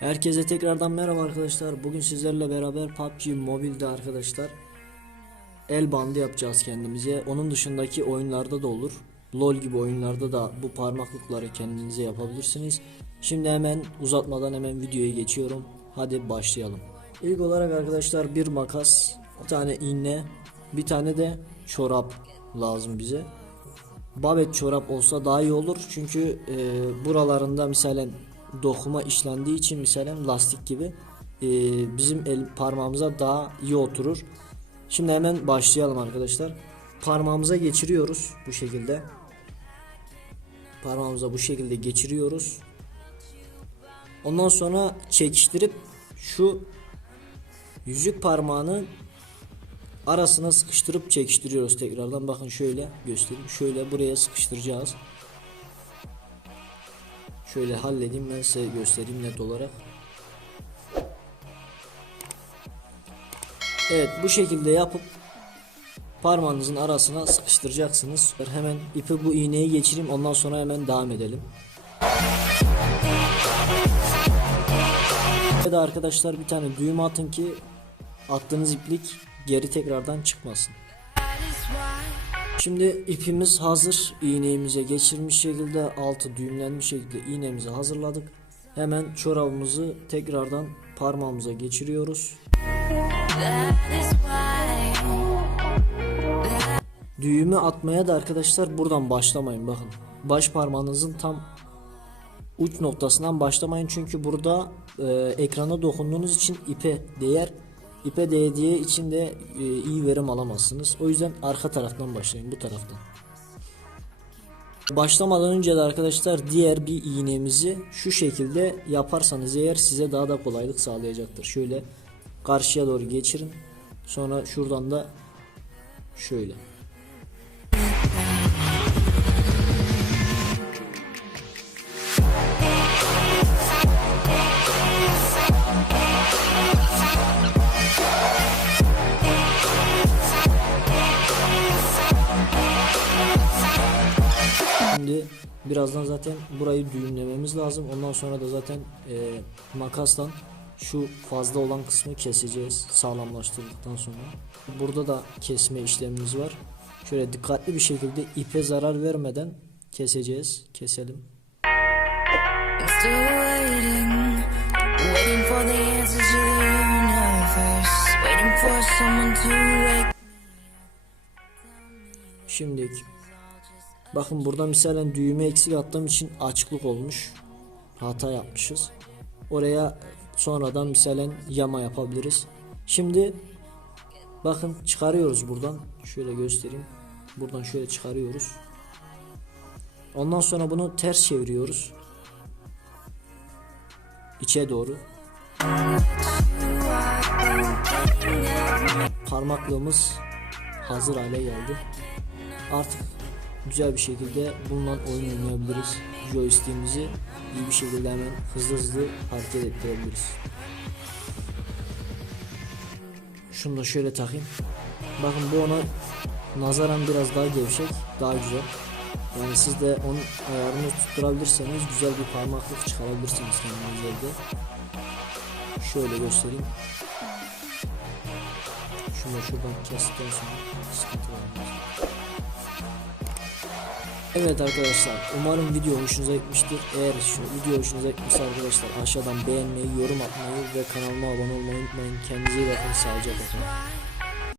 Herkese tekrardan merhaba arkadaşlar. Bugün sizlerle beraber PUBG Mobile'de arkadaşlar el bandı yapacağız kendimize. Onun dışındaki oyunlarda da olur. LoL gibi oyunlarda da bu parmaklıkları kendinize yapabilirsiniz. Şimdi hemen uzatmadan hemen videoya geçiyorum. Hadi başlayalım. İlk olarak arkadaşlar bir makas, bir tane iğne, bir tane de çorap lazım bize. Babet çorap olsa daha iyi olur çünkü e, buralarında misalen dokuma işlendiği için misalen lastik gibi e, bizim el parmağımıza daha iyi oturur. Şimdi hemen başlayalım arkadaşlar. Parmağımıza geçiriyoruz bu şekilde. Parmağımıza bu şekilde geçiriyoruz. Ondan sonra çekiştirip şu yüzük parmağını arasına sıkıştırıp çekiştiriyoruz tekrardan. Bakın şöyle göstereyim. Şöyle buraya sıkıştıracağız. Şöyle halledeyim ben size göstereyim net olarak. Evet bu şekilde yapıp parmağınızın arasına sıkıştıracaksınız. Hemen ipi bu iğneyi geçireyim ondan sonra hemen devam edelim. Ve de arkadaşlar bir tane düğüm atın ki attığınız iplik geri tekrardan çıkmasın. Şimdi ipimiz hazır. İğneğimize geçirmiş şekilde altı düğümlenmiş şekilde iğnemizi hazırladık. Hemen çorabımızı tekrardan parmağımıza geçiriyoruz. Düğümü atmaya da arkadaşlar buradan başlamayın bakın. Baş parmağınızın tam uç noktasından başlamayın çünkü burada e, ekrana dokunduğunuz için ipe değer ipe değdiği için de e, iyi verim alamazsınız. O yüzden arka taraftan başlayın bu taraftan. Başlamadan önce de arkadaşlar diğer bir iğnemizi şu şekilde yaparsanız eğer size daha da kolaylık sağlayacaktır. Şöyle karşıya doğru geçirin. Sonra şuradan da şöyle. Şimdi birazdan zaten burayı düğümlememiz lazım. Ondan sonra da zaten e, makasla şu fazla olan kısmı keseceğiz sağlamlaştırdıktan sonra. Burada da kesme işlemimiz var. Şöyle dikkatli bir şekilde ipe zarar vermeden keseceğiz. Keselim. Şimdi bakın burada misalen düğme eksik attığım için açıklık olmuş. Hata yapmışız. Oraya sonradan misalen yama yapabiliriz. Şimdi bakın çıkarıyoruz buradan. Şöyle göstereyim. Buradan şöyle çıkarıyoruz. Ondan sonra bunu ters çeviriyoruz. İçe doğru. Parmaklığımız hazır hale geldi. Artık güzel bir şekilde bununla oyun oynayabiliriz. Joystick'imizi iyi bir şekilde hemen hızlı hızlı hareket ettirebiliriz. Şunu da şöyle takayım. Bakın bu ona nazaran biraz daha gevşek, daha güzel. Yani siz de onun ayarını tutturabilirseniz güzel bir parmaklık çıkarabilirsiniz kendinize. Şöyle göstereyim. Şunu da şuradan kestikten sonra sıkıntı olmaz. Evet arkadaşlar umarım video hoşunuza gitmiştir. Eğer şu video hoşunuza gitmişse arkadaşlar aşağıdan beğenmeyi, yorum atmayı ve kanalıma abone olmayı unutmayın. Kendinize iyi bakın. Sağlıcakla kalın.